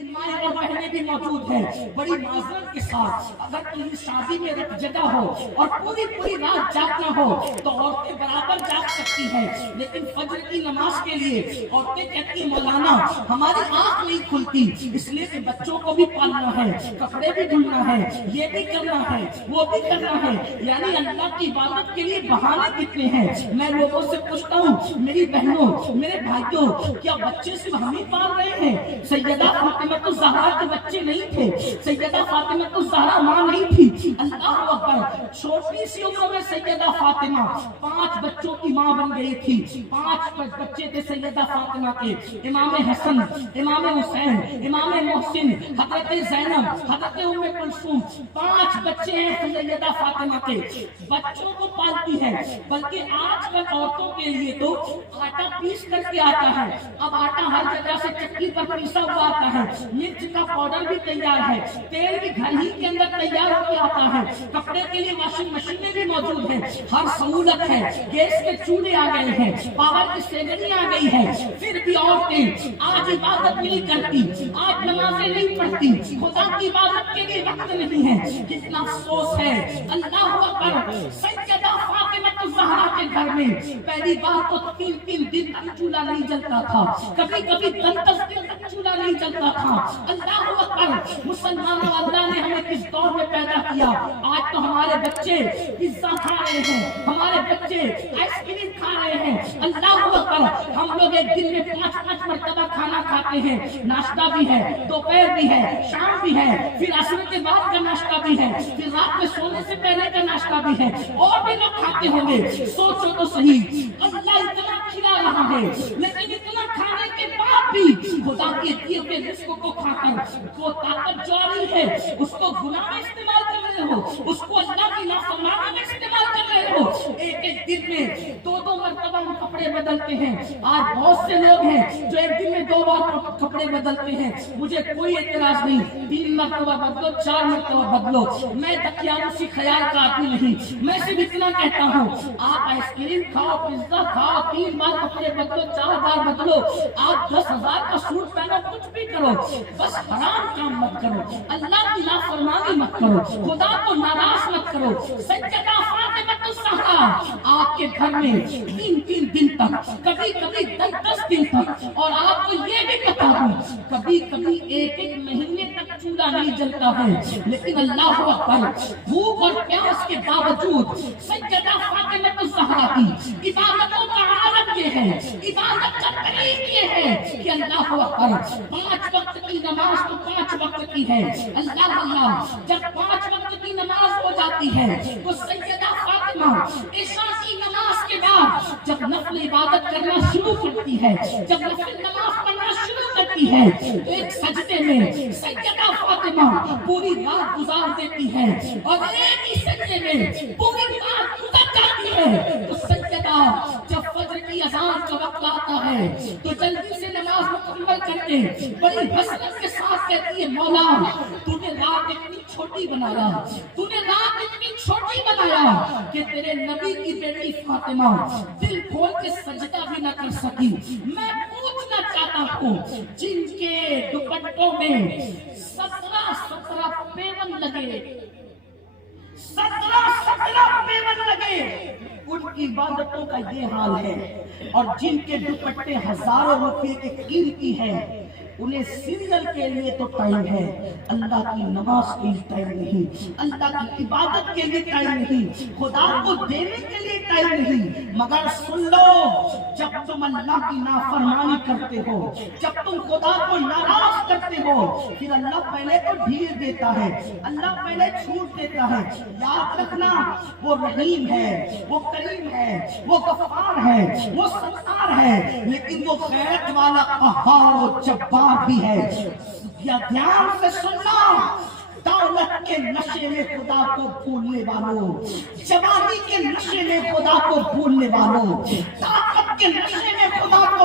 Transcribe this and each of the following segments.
لیکن مائیں اور بہنیں بھی موجود ہیں، بڑی معذرت کے ساتھ اگر کہیں شادی میں رت جگہ ہو اور پوری رات جاگنا ہو تو عورتیں برابر جاگ سکتی ہیں، لیکن فجر کی نماز کے لیے عورتیں کہتی ہیں مولانا ہماری آنکھ نہیں کھلتی، اس لیے کہ بچوں کو بھی پالنا ہے، کپڑے بھی دھلنا ہے، یہ بھی کرنا ہے، وہ بھی کرنا ہے، یعنی اللہ کی عبادت کے لیے بہانے کتنے ہیں۔ میں لوگوں سے پوچھتا ہوں میری بہنوں میرے بھائیوں، کیا بچے صرف ہم ہی پال رہے ہیں؟ سیدہ فاطمہ الزہرا کے بچے نہیں تھے، سیدہ فاطمہ الزہرا ماں نہیں تھی؟ اللہ اکبر، چھوٹی سی عمر میں سیدہ فاطمہ 5 بچوں کی ماں بن گئی تھی۔ 5 بچے تھے سیدہ فاطمہ کے، امام حسن، امام حسین، امام محسن، حضرت زینب، حضرت ام کلثوم، 5 بچے ہیں سیدہ فاطمہ کے۔ بچوں کو پالتی ہے، بلکہ آج کل عورتوں کے لیے تو آٹا پیس کر کے آتا ہے، اب آٹا ہر جگہ سے چکی پر پیسا ہوا آتا ہے، مرچ کا پاؤڈر بھی تیار ہے، تیل بھی گھر ہی کے اندر تیار ہو کے آتا ہے، کپڑے کے لیے واشنگ مشینیں بھی موجود ہیں، ہر سہولت ہے، گیس کے چولہے آ گئے ہیں، پاور کی سیگڑی آ گئی ہے، پھر بھی عورتیں آج عبادت نہیں کرتی، آج نمازیں نہیں پڑھتی، خدا کی عبادت کے لیے وقت نہیں ہے۔ کتنا افسوس ہے۔ اللہ اکبر، سیدہ فاطمہ الزہرا کے گھر میں پہلی بات تو 3 دن تک چولہا نہیں جلتا تھا، کبھی 10 دن تک چولہا نہیں جلتا تھا۔ اللہ اکبر، مسلمانوں اللہ نے ہمیں کس دور میں پیدا کیا؟ آج تو ہمارے بچے پیزا کھا رہے ہیں، ہمارے بچے آئس کریم کھا رہے ہیں۔ اللہ اکبر، ہم لوگ ایک دن میں 5 مرتبہ کھانا کھاتے ہیں، ناشتہ بھی ہے، دوپہر بھی ہے، شام بھی ہے، پھر عصر کے بعد کا ناشتہ بھی ہے، پھر رات میں سونے سے پہلے کا ناشتہ بھی ہے، اور بھی لوگ کھاتے ہوں گے۔ سوچو تو صحیح، اللہ اتنا کھلا رہا ہے، لیکن اتنا کھانے کے بعد بھی خدا کے دیے ہوئے رزق کو کھا کر وہ طاقت جو آ رہی ہے اس کو گناہ میں استعمال کر رہے ہو، اس کو اللہ کی نافرمانی میں استعمال کر رہے ہو۔ ایک دن میں 2 مرتبہ ہم کپڑے بدلتے ہیں۔ آج بہت سے لوگ ہیں جو ایک دن میں 2 بار کپڑے بدلتے ہیں، مجھے کوئی اعتراض نہیں، 3 مرتبہ بدلو، 4 مرتبہ بدلو، میں دقیانوسی خیال کا آدمی نہیں، میں صرف اتنا کہتا ہوں آپ آئس کریم کھاؤ، پیزا کھاؤ، 3 بار کپڑے بدلو، 4 بار بدلو، آپ 10,000 کا سوٹ پہنو، کچھ بھی کرو، بس حرام کام مت کرو، اللہ کی نافرمانی مت کرو، خدا کو ناراض مت کرو۔ سیدہ فاطمہ الزہرا آپ کے گھر میں 3 دن تک، کبھی 10 دن تک، اور آپ کو یہ بھی بتا دوں کبھی 1 مہینے تک چولہا نہیں جلتا ہے، لیکن اللہ اکبر، بھوک اور پیاس کے باوجود سیدہ فاطمہ الزہرا کی عبادتوں کا عالم یہ ہے، عبادت کا طریق یہ ہے کہ اللہ اکبر، 5 وقت کی نماز تو 5 وقت کی ہے، اللہ، جب 5 وقت کی نماز ہو جاتی ہے تو سیدہ فاطمہ عشاء کی نماز کے بعد جب نفل عبادت کرنا شروع کرتی ہے، جب نفل نماز پڑھنا شروع کرتی ہے تو ایک سجدے میں سیدہ فاطمہ پوری رات گزار دیتی ہے، اور ایک ہی سجدے میں پوری رات گزر جاتی ہے۔ تو سیدہ جب فجر کی اذان کا وقت آتا ہے تو جلدی سے نماز مکمل کر کے بڑی حسرت کے ساتھ کہتی ہے مولا تو نے رات اتنی چھوٹی بنایا، تو نے رات اتنی چھوٹی بنایا کہ تیرے نبی کی بیٹی فاطمہ دل کھول کے سجدہ بھی نہ کر سکی۔ میں پوچھنا چاہتا ہوں جن کے دوپٹوں میں 17 پیون لگے، 17 پیون لگے، ان کی عبادتوں کا یہ حال ہے، اور جن کے دوپٹے ہزاروں روپے کے قیمتی ہیں انہیں سیریل کے لیے تو ٹائم ہے، اللہ کی نماز کے لیے ٹائم نہیں، اللہ کی عبادت کے لیے ٹائم نہیں، خدا کو دینے کے لیے ٹائم نہیں۔ مگر سن لو، جب تم اللہ کی نافرمانی کرتے ہو، جب تم خدا کو ناراض کرتے ہو، پھر اللہ پہلے تو ڈھیل دیتا ہے، اللہ پہلے چھوٹ دیتا ہے۔ یاد رکھنا، وہ رحیم ہے، وہ کریم ہے، وہ غفار ہے، وہ ستار ہے، لیکن وہ غیرت والا قہار و جبار بھی ہے۔ یا دھیان سے سننا، دولت کے نشے میں خدا کو بھولنے والوں، جوانی کے نشے میں خدا کو بھولنے والوں، طاقت کے نشے میں خدا کو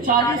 40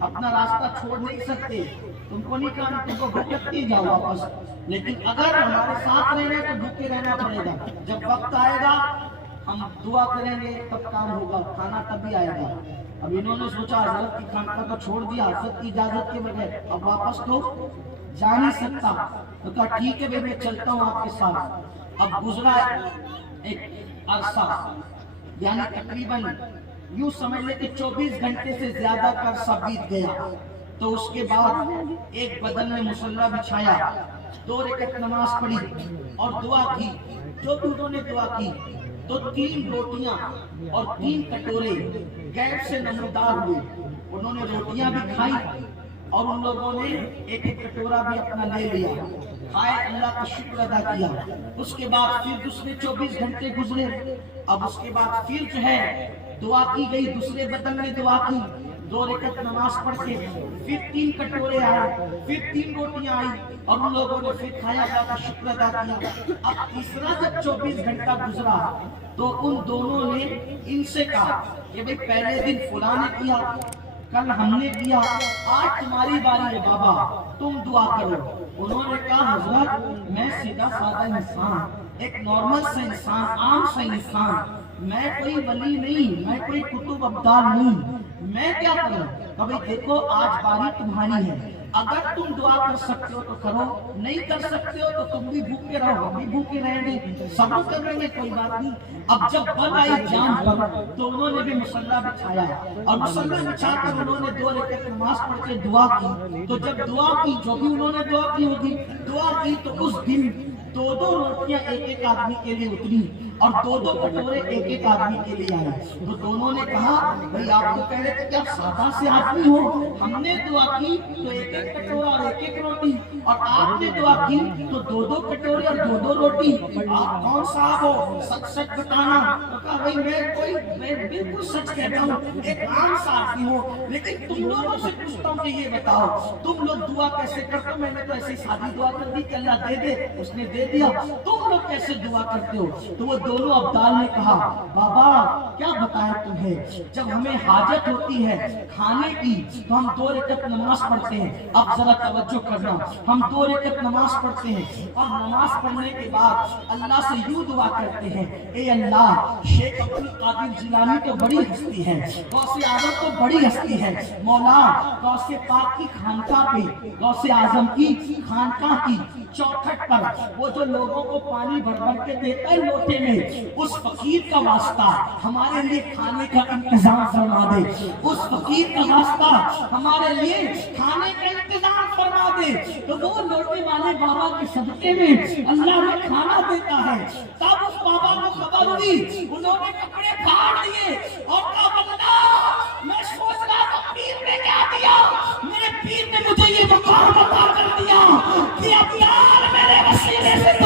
اپنا راستہ چھوڑ نہیں سکتے، تم کو نہیں کہا تم کو بھوک لگتی جاؤ واپس، لیکن اگر ہمارے ساتھ رہنا تو بھوکے رہنا پڑے گا، جب وقت آئے گا ہم دعا کریں گے تب کام ہوگا، کھانا تبھی آئے گا۔ اب انہوں نے سوچا حضرت کی خانقاہ کو چھوڑ دیا حضرت کی اجازت کے بغیر، اب واپس تو جا نہیں سکتا، تو کہا ٹھیک ہے بھائی میں چلتا ہوں آپ کے ساتھ۔ اب گزرا ایک عرصہ، یعنی تقریباً یوں سمجھ لے کہ 24 گھنٹے سے زیادہ کا عرصہ بیت گیا، تو اس کے بعد ایک بدن میں مصلی بچھایا، 2 رکعت نماز پڑھی اور دعا کی۔ جو بھی انہوں نے دعا کی تو 3 روٹیاں اور 3 کٹورے گیس سے نمودار ہوئے، انہوں نے روٹیاں بھی کھائی اور ان لوگوں نے ایک ایک کٹورا بھی اپنا لے لیا، کھائے، اللہ کا شکر ادا کیا۔ اس کے بعد پھر دوسرے 24 گھنٹے گزرے، اب اس کے بعد پھر جو ہے دعا کی گئی، دوسرے بدن میں دعا کی، 2 رکعت نماز پڑھ کے پھر 3 کٹورے آئے، پھر 3 روٹیاں آئی اور ان لوگوں نے پھر کھایا، اللہ کا شکر ادا کیا۔ اب تیسرا جب 24 گھنٹہ گزرا تو ان دونوں نے ان سے کہا کہ بھئی پہلے دن فلاں نے کیا، کل ہم نے کیا، آج تمہاری باری ہے بابا تم دعا کرو۔ انہوں نے کہا حضرت میں سیدھا سادہ انسان، ایک نارمل سے انسان، عام سے انسان، میں کوئی ولی نہیں، میں کوئی کتب ابدال نہیں، میں کیا کروں؟ کبھی دیکھو آج باری تمہاری ہے، اگر تم دعا کر سکتے ہو تو کرو، نہیں کر سکتے ہو تو تم بھی بھوکے رہو، ہم بھی بھوکے رہیں گے، صبر کر لیں گے، کوئی بات نہیں۔ اب جب بن آئی جان پر تو انہوں نے بھی مصلی بچھایا اور مصلی بچھا کر انہوں نے 2 رکعت نماز پڑھ کے دعا کی۔ تو جب دعا کی، جو بھی انہوں نے دعا کی ہوگی، دعا کی تو اس دن 2 روٹیاں ایک ایک آدمی کے لیے اتری اور 2 کٹورے ایک ایک آدمی کے لیے آئے۔ تو دونوں نے کہا بھئی آپ تو کہہ رہے تھے کہ آپ سادہ سے آدمی ہو، ہم نے دعا کی تو ایک ایک کٹورا اور ایک ایک روٹی، اور آپ نے دعا کی تو 2 کٹورے اور 2 روٹی، آپ کون صاحب ہو؟ سچ سچ بتانا۔ تو کہا بھئی میں بالکل سچ کہتا ہوں، ایک عام سا آدمی ہوں، لیکن تم لوگوں سے پوچھتا ہوں کہ یہ بتاؤ تم لوگ دعا کیسے کرتے ہو؟ میں نے تو ایسی سادی دعا کر دی کہ اللہ دے دے، اس نے دے دیا، تم لوگ کیسے دعا کرتے ہو؟ تو وہ دونوں ابدال نے کہا بابا کیا بتائیں تمہیں، جب ہمیں حاجت ہوتی ہے کھانے کی تو ہم 2 رکعت نماز پڑھتے ہیں۔ اب ذرا توجہ کرنا، ہم 2 رکعت نماز پڑھتے ہیں اور نماز پڑھنے کے بعد اللہ سے یوں دعا کرتے ہیں، اے اللہ شیخ عبد القادر جیلانی تو بڑی ہستی ہے، غوث اعظم تو بڑی ہستی ہے، مولا غوث پاک کی خانقاہ پہ، غوث اعظم کی خانقاہ کی چوکھٹ پر وہ جو لوگوں کو پانی بھر بھر کے دیتا ہے لوٹے میں، اس فقیر کا واسطہ ہمارے لیے کھانے کا انتظام فرما دے، اس فقیر کا واسطہ ہمارے لیے کھانے کا انتظام فرما دے۔ تو وہ لوٹے والے بابا کے صدقے میں اللہ نے کھانا دیتا ہے۔ تب اس بابا کو خبر ہوئی، انہوں نے کپڑے پھاڑ دیے اور کہا بندہ میں سوچ رہا تھا پیر نے کیا دیا، میرے پیر نے مجھے یہ مقام عطا کر دیا کہ اب یار میرے وسیلے سے